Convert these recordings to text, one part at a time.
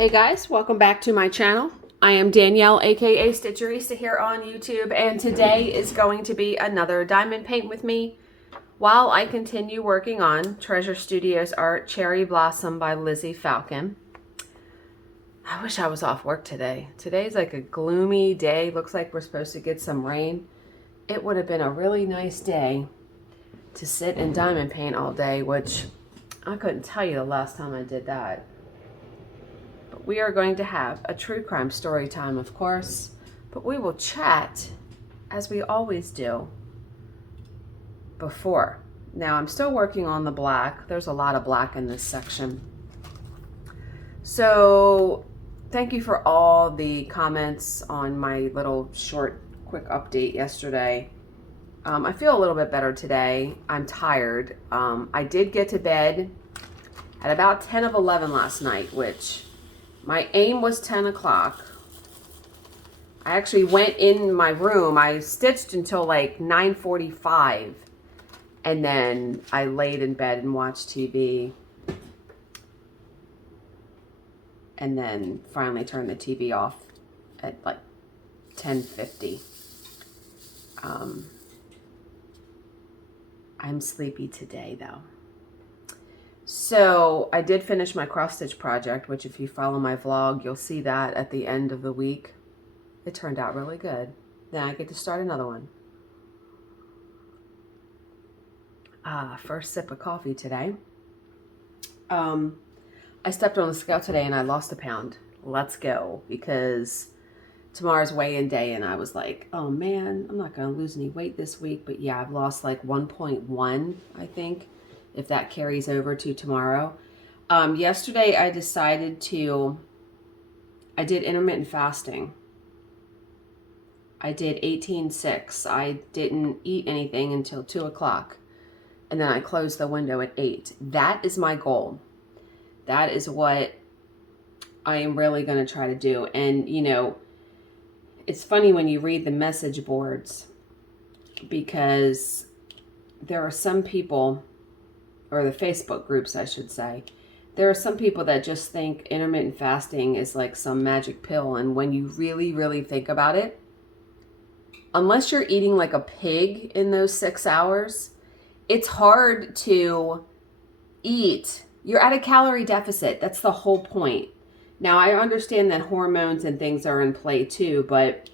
Hey guys, welcome back to my channel. I am Danielle, aka Stitcherista here on YouTube, and today is going to be another diamond paint with me while I continue working on Treasure Studios art Cherry Blossom by Lizzie Falcon. I wish I was off work today. Today's like a gloomy day. Looks like we're supposed to get some rain. It would have been a really nice day to sit and diamond paint all day, which I couldn't tell you the last time I did that. But we are going to have a true crime story time, of course, but we will chat as we always do before. Now I'm still working on the black. There's a lot of black in this section. So thank you for all the comments on my little short quick update yesterday. I feel a little bit better today. I'm tired. I did get to bed at about 10 of 11 last night, which my aim was 10 o'clock. I actually went in my room. I stitched until like 9:45. And then I laid in bed and watched TV. And then finally turned the TV off at like 10:50. I'm sleepy today though. So I did finish my cross stitch project, which if you follow my vlog, you'll see that at the end of the week. It turned out really good. Then I get to start another one. First sip of coffee today. I stepped on the scale today and I lost a pound. Let's go, because tomorrow's weigh-in day and I was like, oh man, I'm not going to lose any weight this week. But yeah, I've lost like 1.1, I think, if that carries over to tomorrow. Yesterday I decided I did intermittent fasting. I did 18:6. I didn't eat anything until 2 o'clock. And then I closed the window at 8. That is my goal. That is what I am really going to try to do. And, you know, it's funny when you read the message boards, because there are some people, or the Facebook groups, I should say, there are some people that just think intermittent fasting is like some magic pill. And when you really, really think about it, unless you're eating like a pig in those 6 hours, it's hard to eat. You're at a calorie deficit. That's the whole point. Now, I understand that hormones and things are in play too, but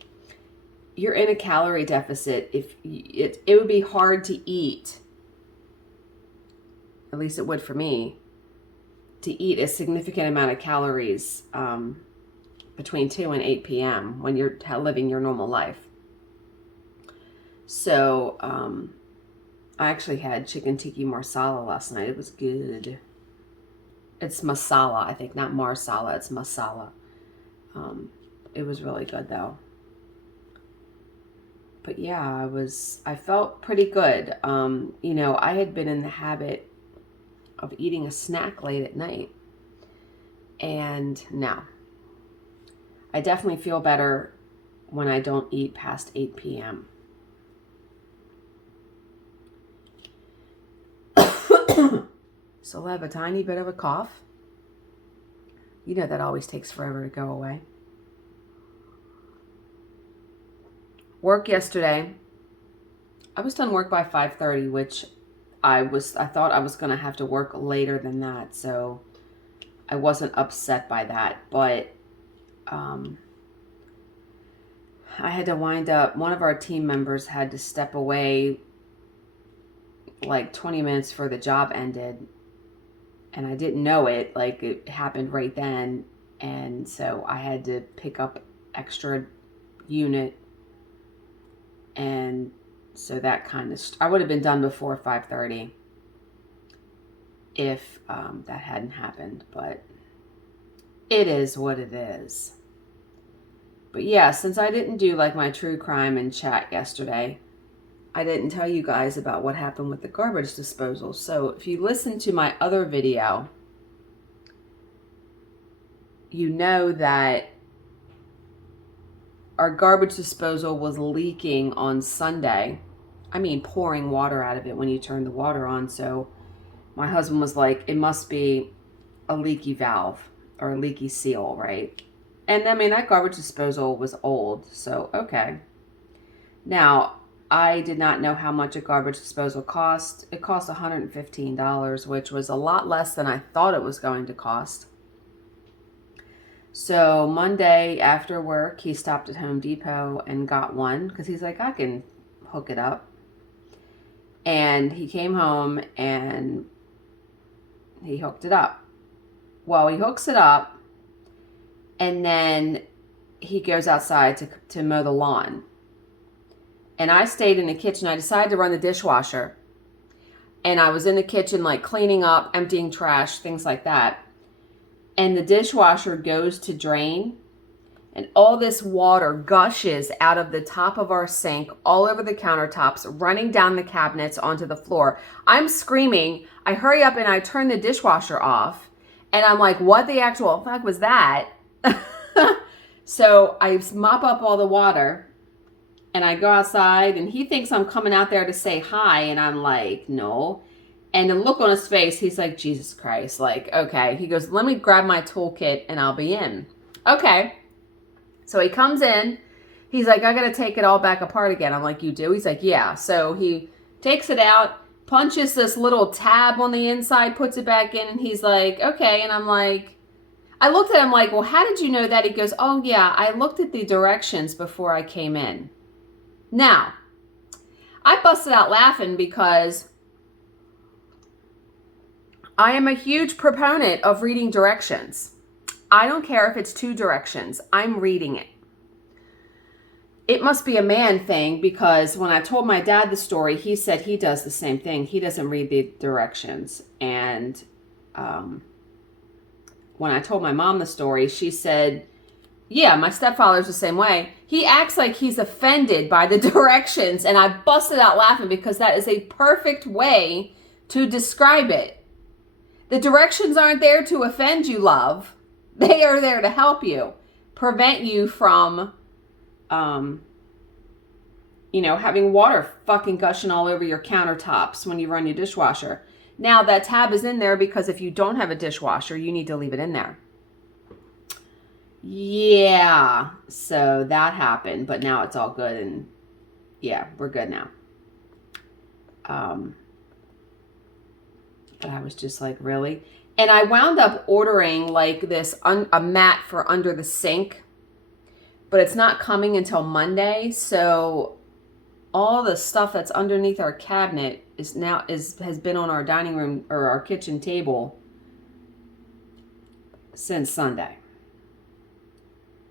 you're in a calorie deficit. If it would be hard to eat, at least it would for me, to eat a significant amount of calories between 2 and 8 p.m. when you're living your normal life. So I actually had chicken tikka marsala last night. It was good. It's masala, I think, not marsala. It's masala. It was really good though. But yeah, I felt pretty good. You know, I had been in the habit of eating a snack late at night. And now, I definitely feel better when I don't eat past 8 p.m. Still have a tiny bit of a cough. You know that always takes forever to go away. Work yesterday. I was done work by 5:30, which I thought I was going to have to work later than that, so I wasn't upset by that. But I had to wind up. One of our team members had to step away like 20 minutes before the job ended. And I didn't know it, like it happened right then. And so I had to pick up extra unit. And so that kind of, I would have been done before 5:30 if that hadn't happened. But it is what it is. But yeah, since I didn't do like my true crime and chat yesterday, I didn't tell you guys about what happened with the garbage disposal. So if you listen to my other video, you know that our garbage disposal was leaking on Sunday. I mean, pouring water out of it when you turn the water on. So my husband was like, it must be a leaky valve. or a leaky seal, right? And I mean, that garbage disposal was old, so okay. Now, I did not know how much a garbage disposal cost. It cost $115, which was a lot less than I thought it was going to cost. So Monday after work, he stopped at Home Depot and got one because he's like, I can hook it up. And he came home and he hooked it up. Well, he hooks it up and then he goes outside to mow the lawn. And I stayed in the kitchen. I decided to run the dishwasher. And I was in the kitchen like cleaning up, emptying trash, things like that. And the dishwasher goes to drain. And all this water gushes out of the top of our sink, all over the countertops, running down the cabinets onto the floor. I'm screaming. I hurry up and I turn the dishwasher off. And I'm like, what the actual fuck was that? So I mop up all the water. And I go outside. And he thinks I'm coming out there to say hi. And I'm like, no. And the look on his face, he's like, Jesus Christ. Like, okay. He goes, let me grab my toolkit and I'll be in. Okay. So he comes in. He's like, I got to take it all back apart again. I'm like, you do? He's like, yeah. So he takes it out, punches this little tab on the inside, puts it back in. And he's like, okay. And I'm like, I looked at him like, well, how did you know that? He goes, oh, yeah, I looked at the directions before I came in. Now, I busted out laughing because I am a huge proponent of reading directions. I don't care if it's 2 directions. I'm reading it. It must be a man thing because when I told my dad the story, he said he does the same thing. He doesn't read the directions. And when I told my mom the story, she said, yeah, my stepfather's the same way. He acts like he's offended by the directions. And I busted out laughing because that is a perfect way to describe it. The directions aren't there to offend you, love. They are there to help you, prevent you from, having water fucking gushing all over your countertops when you run your dishwasher. Now, that tab is in there because if you don't have a dishwasher, you need to leave it in there. Yeah, so that happened, but now it's all good and yeah, we're good now. But I was just like, really? And I wound up ordering like this, a mat for under the sink, but it's not coming until Monday. So all the stuff that's underneath our cabinet has been on our dining room or our kitchen table since Sunday.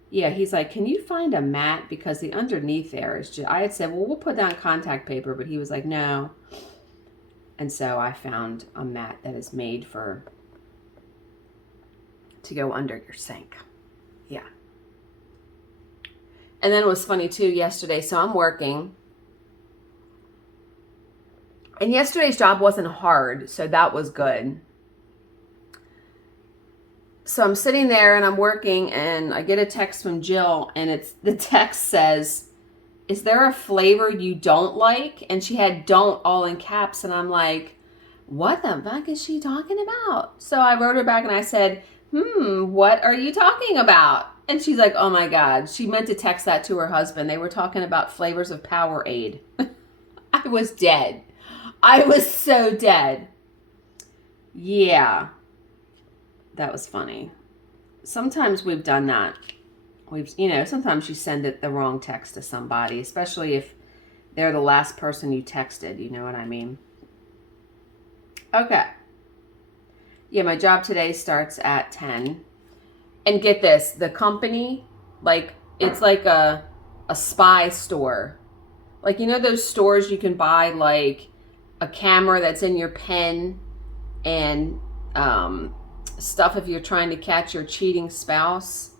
Yeah, he's like, can you find a mat? Because the underneath there is just, I had said, well, we'll put down contact paper, but he was like, no. And so I found a mat that is made to go under your sink. Yeah. And then it was funny too yesterday. So I'm working. And yesterday's job wasn't hard, so that was good. So I'm sitting there and I'm working and I get a text from Jill and the text says, is there a flavor you don't like? And she had don't all in caps and I'm like, what the fuck is she talking about? So I wrote her back and I said, what are you talking about? And she's like, oh my God. She meant to text that to her husband. They were talking about flavors of Powerade. I was dead. I was so dead. Yeah. That was funny. Sometimes we've done that. Sometimes you send the wrong text to somebody, especially if they're the last person you texted. You know what I mean? Okay. Yeah, my job today starts at 10. And get this, the company, it's like a spy store. Like, those stores you can buy like a camera that's in your pen and stuff if you're trying to catch your cheating spouse.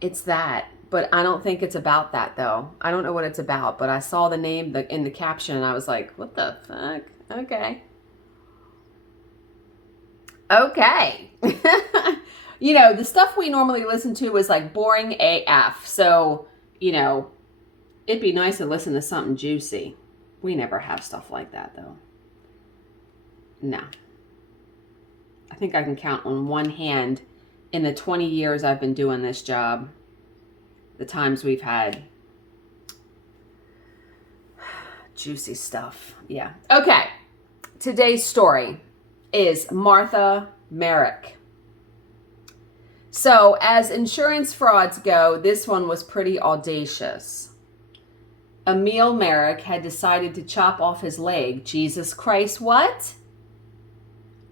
It's that. But I don't think it's about that, though. I don't know what it's about, but I saw the name in the caption and I was like, what the fuck? Okay. Okay. The stuff we normally listen to is like boring AF. So, it'd be nice to listen to something juicy. We never have stuff like that, though. No. I think I can count on one hand in the 20 years I've been doing this job, the times we've had juicy stuff. Yeah. Okay. Today's story is Martha Merrick. So as insurance frauds go, this one was pretty audacious. Emil Merrick had decided to chop off his leg. Jesus Christ, what?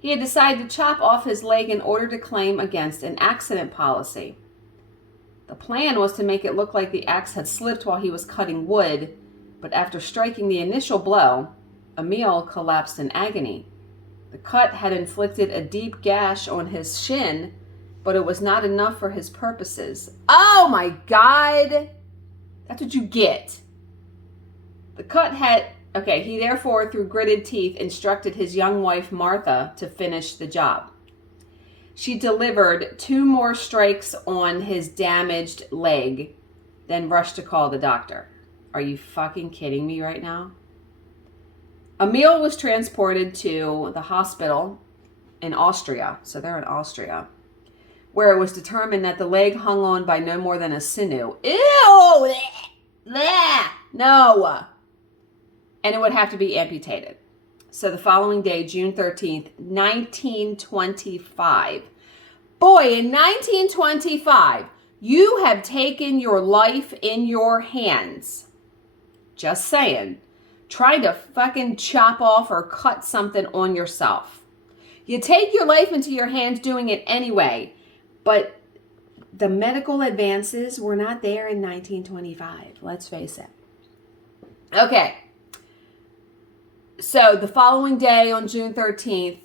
He had decided to chop off his leg in order to claim against an accident policy. The plan was to make it look like the axe had slipped while he was cutting wood, but after striking the initial blow, Emil collapsed in agony. The cut had inflicted a deep gash on his shin, but it was not enough for his purposes. Oh my God! That's what you get. The cut had... Okay, he therefore, through gritted teeth, instructed his young wife, Martha, to finish the job. She delivered 2 more strikes on his damaged leg, then rushed to call the doctor. Are you fucking kidding me right now? Emil was transported to the hospital in Austria, so they're in Austria, where it was determined that the leg hung on by no more than a sinew. Ew! No! And it would have to be amputated. So the following day, June 13th, 1925. Boy, in 1925, you have taken your life in your hands. Just saying. Trying to fucking chop off or cut something on yourself. You take your life into your hands doing it anyway. But the medical advances were not there in 1925. Let's face it. Okay. So the following day on June 13th,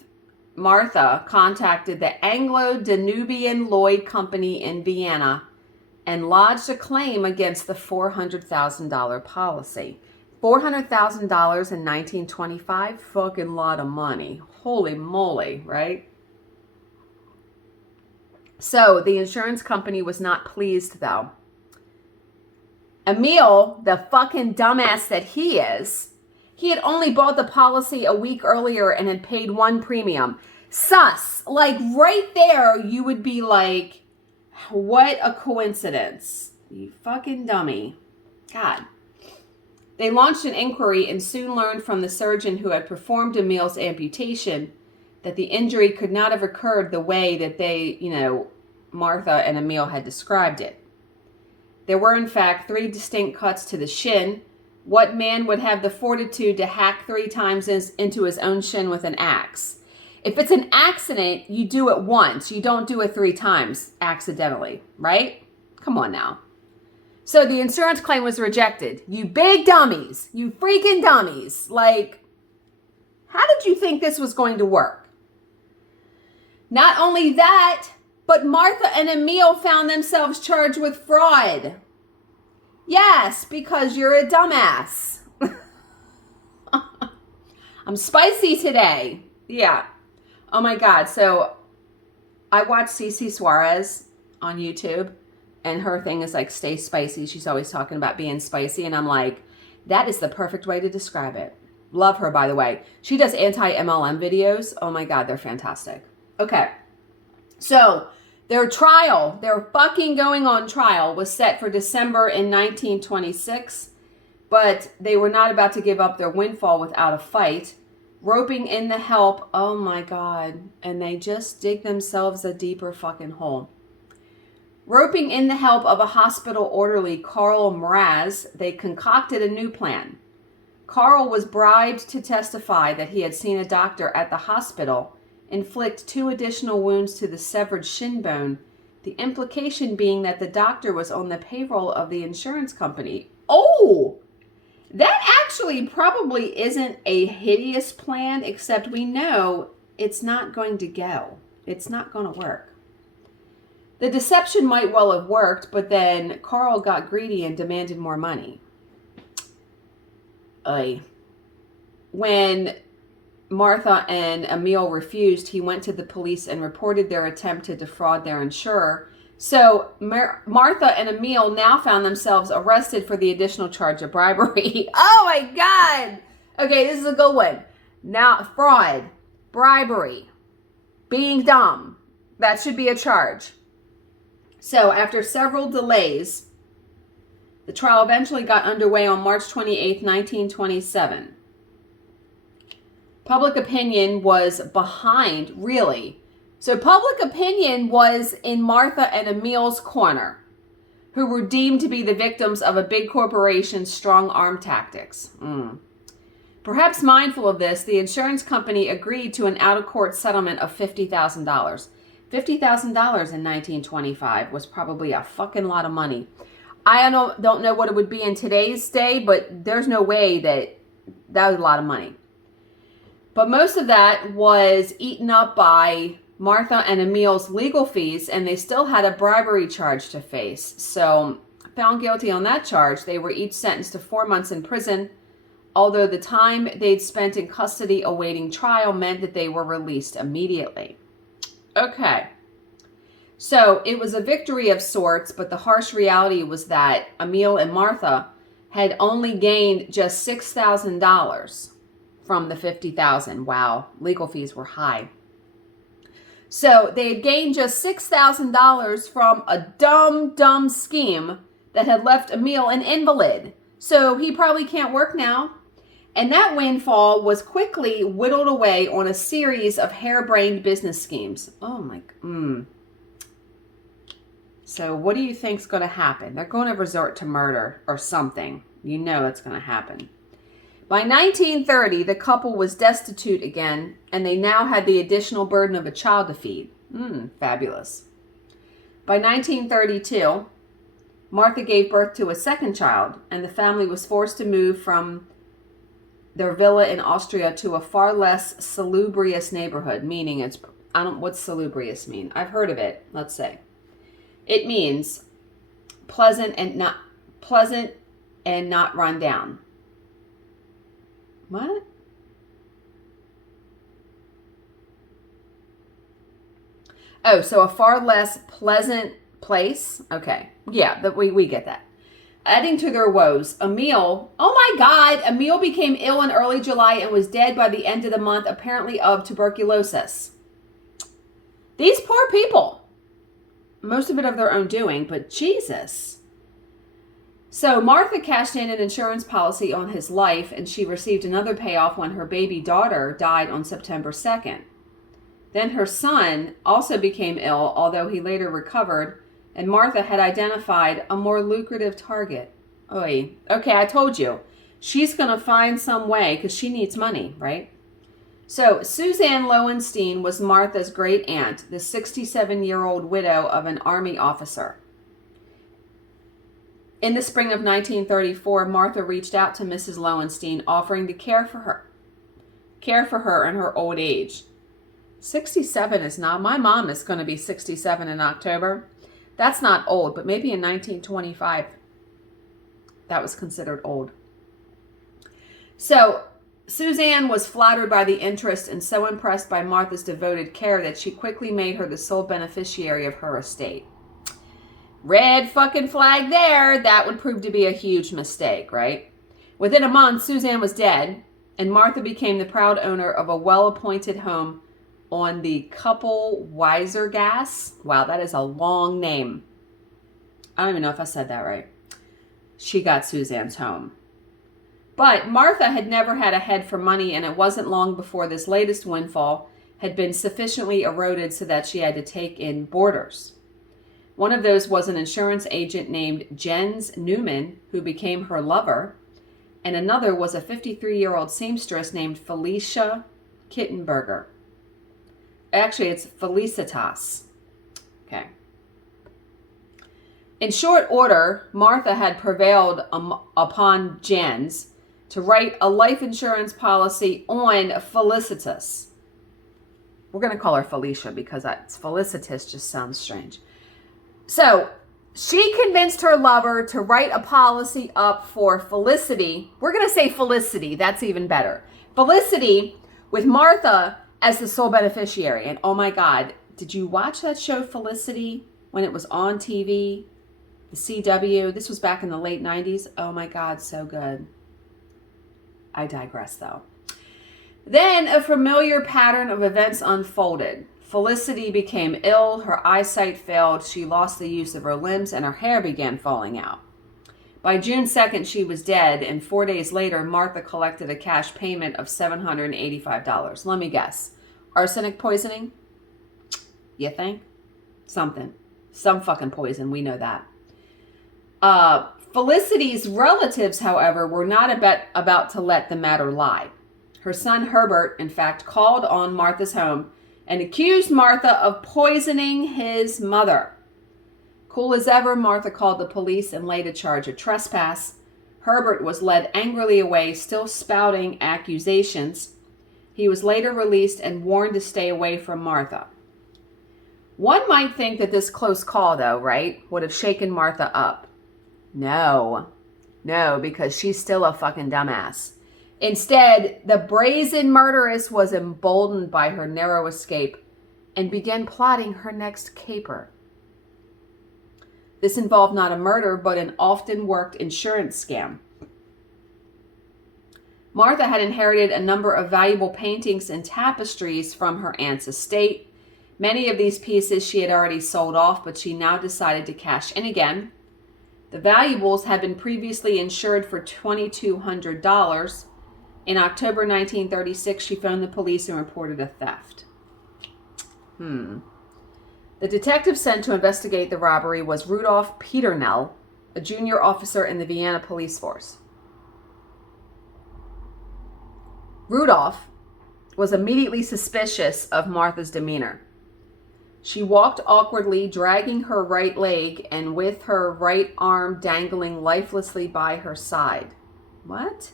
Martha contacted the Anglo-Danubian Lloyd Company in Vienna and lodged a claim against the $400,000 policy. $400,000 in 1925? Fucking lot of money. Holy moly, right? So the insurance company was not pleased, though. Emil, the fucking dumbass that he is, he had only bought the policy a week earlier and had paid 1 premium. Sus. Like, right there, you would be like, what a coincidence. You fucking dummy. God. They launched an inquiry and soon learned from the surgeon who had performed Emil's amputation that the injury could not have occurred the way that they, Martha and Emil had described it. There were, in fact, 3 distinct cuts to the shin. What man would have the fortitude to hack 3 times into his own shin with an axe? If it's an accident, you do it once. You don't do it 3 times accidentally, right? Come on now. So the insurance claim was rejected. You big dummies. You freaking dummies. Like, how did you think this was going to work? Not only that, but Martha and Emil found themselves charged with fraud. Yes, because you're a dumbass. I'm spicy today. Yeah. Oh my God. So I watch Cece Suarez on YouTube, and her thing is like, stay spicy. She's always talking about being spicy. And I'm like, that is the perfect way to describe it. Love her, by the way. She does anti-MLM videos. Oh my God, they're fantastic. Okay. So their fucking going on trial was set for December in 1926, but they were not about to give up their windfall without a fight. Roping in the help, oh my God, and they just dig themselves a deeper fucking hole. Roping in the help of a hospital orderly, Carl Mraz, they concocted a new plan. Carl was bribed to testify that he had seen a doctor at the hospital inflict 2 additional wounds to the severed shin bone, the implication being that the doctor was on the payroll of the insurance company. Oh, that actually probably isn't a hideous plan, except we know it's not going to go. It's not going to work. The deception might well have worked, but then Carl got greedy and demanded more money. When Martha and Emil refused, he went to the police and reported their attempt to defraud their insurer. So Martha and Emil now found themselves arrested for the additional charge of bribery. Oh my God. Okay, this is a good one. Now, fraud, bribery, being dumb. That should be a charge. So after several delays, the trial eventually got underway on March 28, 1927. Public opinion was behind, really. So public opinion was in Martha and Emil's corner, who were deemed to be the victims of a big corporation's strong-arm tactics. Perhaps mindful of this, the insurance company agreed to an out-of-court settlement of $50,000. $50,000 in 1925 was probably a fucking lot of money. I don't know what it would be in today's day, but there's no way that was a lot of money. But most of that was eaten up by Martha and Emil's legal fees, and they still had a bribery charge to face. So, found guilty on that charge, they were each sentenced to 4 months in prison, although the time they'd spent in custody awaiting trial meant that they were released immediately. Okay. So, it was a victory of sorts, but the harsh reality was that Emil and Martha had only gained just $6,000 from the $50,000. Wow, legal fees were high. So they had gained just $6,000 from a dumb scheme that had left Emil an invalid. So he probably can't work now. And that windfall was quickly whittled away on a series of harebrained business schemes. Oh my, So what do you think's going to happen? They're going to resort to murder or something. You know that's going to happen. By 1930, the couple was destitute again, and they now had the additional burden of a child to feed. Fabulous. By 1932, Martha gave birth to a second child, and the family was forced to move from their villa in Austria to a far less salubrious neighborhood, meaning what's salubrious mean? I've heard of it, let's say. It means pleasant and not run down. What? Oh, so a far less pleasant place? Okay. Yeah, we get that. Adding to their woes, Emil became ill in early July and was dead by the end of the month, apparently of tuberculosis. These poor people. Most of it of their own doing, but Jesus. So Martha cashed in an insurance policy on his life, and she received another payoff when her baby daughter died on September 2nd. Then her son also became ill, although he later recovered, and Martha had identified a more lucrative target. Oy. Okay, I told you. She's going to find some way because she needs money, right? So Suzanne Lowenstein was Martha's great aunt, the 67-year-old widow of an Army officer. In the spring of 1934, Martha reached out to Mrs. Lowenstein, offering to care for her in her old age. 67 is not, my mom is going to be 67 in October. That's not old, but maybe in 1925, that was considered old. So Suzanne was flattered by the interest and so impressed by Martha's devoted care that she quickly made her the sole beneficiary of her estate. Red fucking flag there. That would prove to be a huge mistake, right? Within a month, Suzanne was dead, and Martha became the proud owner of a well-appointed home on the Couple Weisergasse. Wow, that is a long name. I don't even know if I said that right. She got Suzanne's home. But Martha had never had a head for money, and it wasn't long before this latest windfall had been sufficiently eroded so that she had to take in boarders. One of those was an insurance agent named Jens Newman, who became her lover, and another was a 53-year-old seamstress named Felicia Kittenberger. Actually, it's Felicitas. Okay. In short order, Martha had prevailed upon Jens to write a life insurance policy on Felicitas. We're going to call her Felicia because Felicitas just sounds strange. So she convinced her lover to write a policy up for Felicity. We're going to say Felicity. That's even better. Felicity with Martha as the sole beneficiary. And oh my God, did you watch that show Felicity when it was on TV? The CW. This was back in the late 90s. Oh my God, so good. I digress though. Then a familiar pattern of events unfolded. Felicity became ill, her eyesight failed, she lost the use of her limbs, and her hair began falling out. By June 2nd, she was dead, and 4 days later, Martha collected a cash payment of $785. Let me guess. Arsenic poisoning? You think? Something. Some fucking poison, we know that. Felicity's relatives, however, were not about to let the matter lie. Her son Herbert, in fact, called on Martha's home and accused Martha of poisoning his mother. Cool as ever, Martha called the police and laid a charge of trespass. Herbert was led angrily away, still spouting accusations. He was later released and warned to stay away from Martha. One might think that this close call, though, right, would have shaken Martha up. No, because she's still a fucking dumbass. Instead, the brazen murderess was emboldened by her narrow escape and began plotting her next caper. This involved not a murder, but an often worked insurance scam. Martha had inherited a number of valuable paintings and tapestries from her aunt's estate. Many of these pieces she had already sold off, but she now decided to cash in again. The valuables had been previously insured for $2,200. In October 1936, she phoned the police and reported a theft. The detective sent to investigate the robbery was Rudolf Peternell, a junior officer in the Vienna police force. Rudolf was immediately suspicious of Martha's demeanor. She walked awkwardly, dragging her right leg and with her right arm dangling lifelessly by her side. What?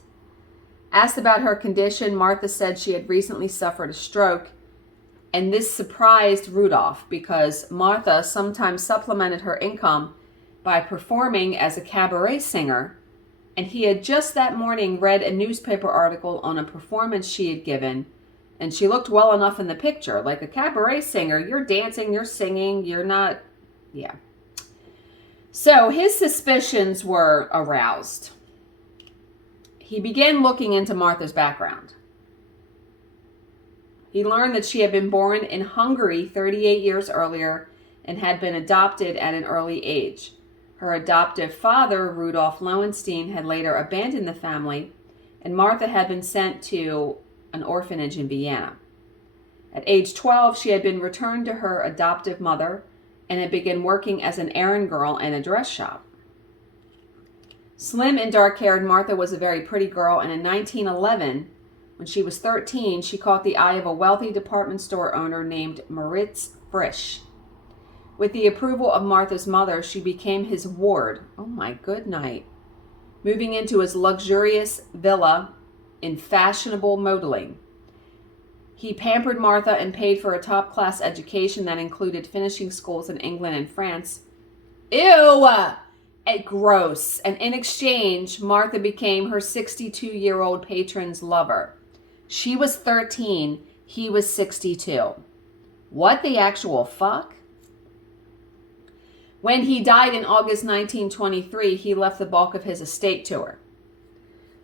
Asked about her condition, Martha said she had recently suffered a stroke, and this surprised Rudolph because Martha sometimes supplemented her income by performing as a cabaret singer, and he had just that morning read a newspaper article on a performance she had given, and she looked well enough in the picture. Like a cabaret singer, you're dancing, you're singing, you're not... Yeah. So his suspicions were aroused. He began looking into Martha's background. He learned that she had been born in Hungary 38 years earlier and had been adopted at an early age. Her adoptive father, Rudolf Lowenstein, had later abandoned the family, and Martha had been sent to an orphanage in Vienna. At age 12, she had been returned to her adoptive mother and had begun working as an errand girl in a dress shop. Slim and dark-haired, Martha was a very pretty girl, and in 1911, when she was 13, she caught the eye of a wealthy department store owner named Moritz Frisch. With the approval of Martha's mother, she became his ward. Oh my good night. Moving into his luxurious villa in fashionable modeling. He pampered Martha and paid for a top-class education that included finishing schools in England and France. Ew! Gross. And in exchange, Martha became her 62-year-old patron's lover. She was 13. He was 62. What the actual fuck? When he died in August 1923, he left the bulk of his estate to her.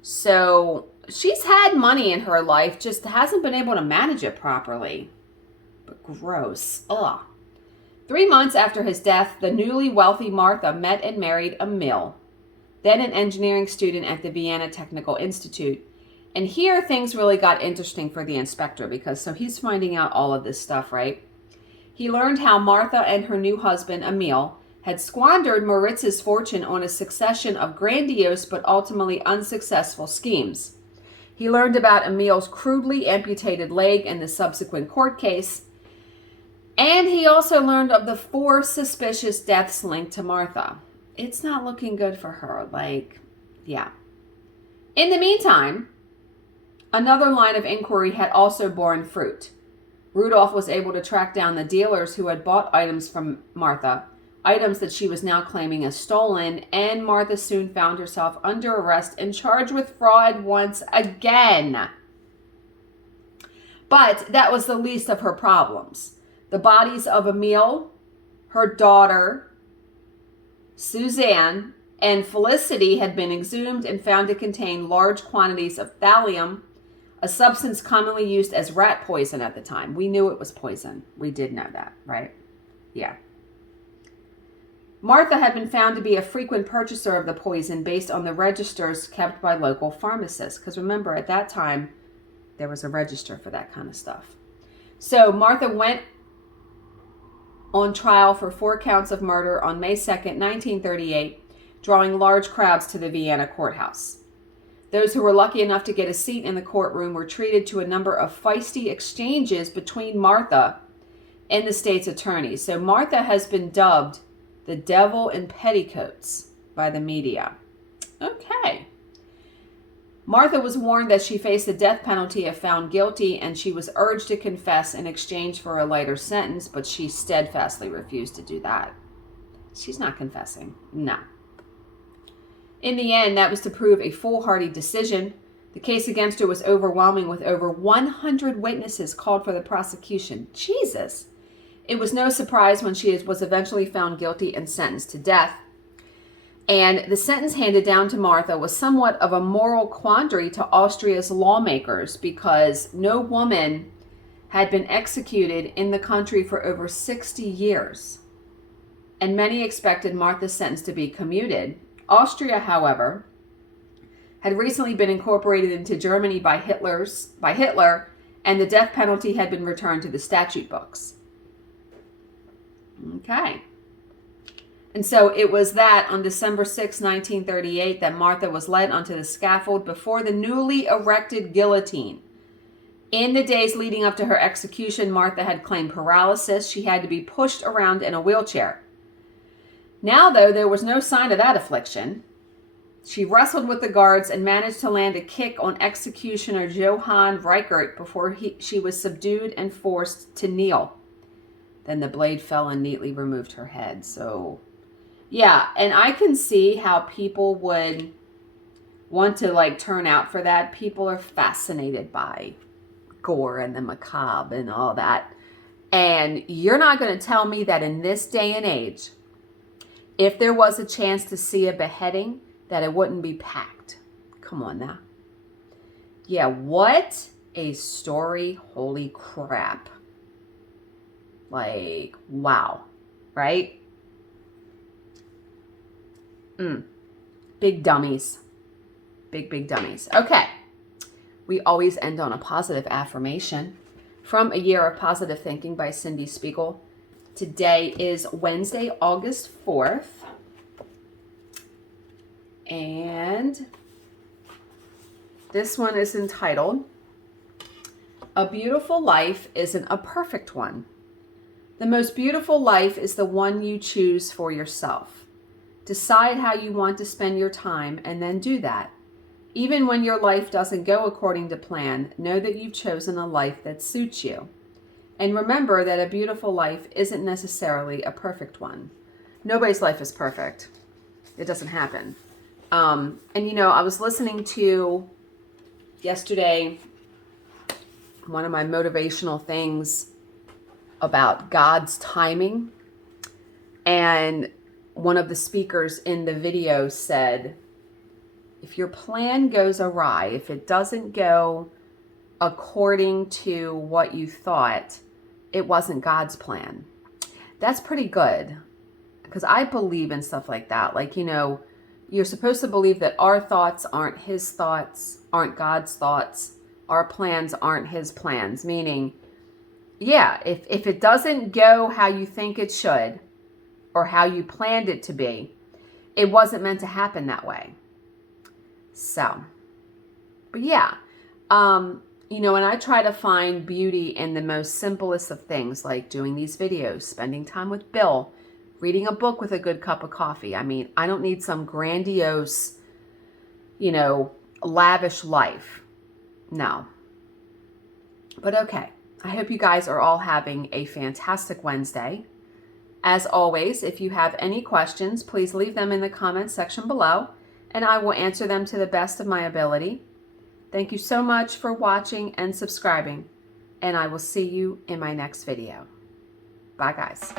So she's had money in her life, just hasn't been able to manage it properly. But gross. Ugh. 3 months after his death, the newly wealthy Martha met and married Emil, then an engineering student at the Vienna Technical Institute. And here things really got interesting for the inspector because so he's finding out all of this stuff, right? He learned how Martha and her new husband, Emil, had squandered Moritz's fortune on a succession of grandiose but ultimately unsuccessful schemes. He learned about Emil's crudely amputated leg and the subsequent court case. And he also learned of the 4 suspicious deaths linked to Martha. It's not looking good for her. Yeah. In the meantime, another line of inquiry had also borne fruit. Rudolph was able to track down the dealers who had bought items from Martha, items that she was now claiming as stolen, and Martha soon found herself under arrest and charged with fraud once again. But that was the least of her problems. The bodies of Emil, her daughter, Suzanne, and Felicity had been exhumed and found to contain large quantities of thallium, a substance commonly used as rat poison at the time. We knew it was poison. We did know that, right? Yeah. Martha had been found to be a frequent purchaser of the poison based on the registers kept by local pharmacists. Because remember, at that time, there was a register for that kind of stuff. So Martha went on trial for 4 counts of murder on May 2nd, 1938, drawing large crowds to the Vienna courthouse. Those who were lucky enough to get a seat in the courtroom were treated to a number of feisty exchanges between Martha and the state's attorney. So Martha has been dubbed the devil in petticoats by the media. Okay. Martha was warned that she faced the death penalty if found guilty, and she was urged to confess in exchange for a lighter sentence, but she steadfastly refused to do that. She's not confessing. No. In the end, that was to prove a foolhardy decision. The case against her was overwhelming, with over 100 witnesses called for the prosecution. Jesus! It was no surprise when she was eventually found guilty and sentenced to death. And the sentence handed down to Martha was somewhat of a moral quandary to Austria's lawmakers, because no woman had been executed in the country for over 60 years. And many expected Martha's sentence to be commuted. Austria, however, had recently been incorporated into Germany by Hitler, and the death penalty had been returned to the statute books. Okay. And so it was that on December 6, 1938, that Martha was led onto the scaffold before the newly erected guillotine. In the days leading up to her execution, Martha had claimed paralysis. She had to be pushed around in a wheelchair. Now, though, there was no sign of that affliction. She wrestled with the guards and managed to land a kick on executioner Johann Reichert before she was subdued and forced to kneel. Then the blade fell and neatly removed her head. So, yeah, and I can see how people would want to turn out for that. People are fascinated by gore and the macabre and all that. And you're not going to tell me that in this day and age, if there was a chance to see a beheading, that it wouldn't be packed. Come on now. Yeah, what a story. Holy crap. Wow. Right? Big dummies. Big dummies. Okay. We always end on a positive affirmation from A Year of Positive Thinking by Cindy Spiegel. Today is Wednesday, August 4th. And this one is entitled, A Beautiful Life Isn't a Perfect One. The most beautiful life is the one you choose for yourself. Decide how you want to spend your time and then do that. Even when your life doesn't go according to plan, know that you've chosen a life that suits you. And remember that a beautiful life isn't necessarily a perfect one. Nobody's life is perfect. It doesn't happen. And I was listening to yesterday one of my motivational things about God's timing. And one of the speakers in the video said, if your plan goes awry, if it doesn't go according to what you thought, it wasn't God's plan. That's pretty good, because I believe in stuff like that. You're supposed to believe that our thoughts aren't his thoughts, aren't God's thoughts. Our plans aren't his plans. Meaning, yeah, if it doesn't go how you think it should or how you planned it to be, it wasn't meant to happen that way. So, but yeah, and I try to find beauty in the most simplest of things, like doing these videos, spending time with Bill, reading a book with a good cup of coffee. I mean, I don't need some grandiose, lavish life. No. But okay. I hope you guys are all having a fantastic Wednesday. As always, if you have any questions, please leave them in the comments section below, and I will answer them to the best of my ability. Thank you so much for watching and subscribing, and I will see you in my next video. Bye, guys.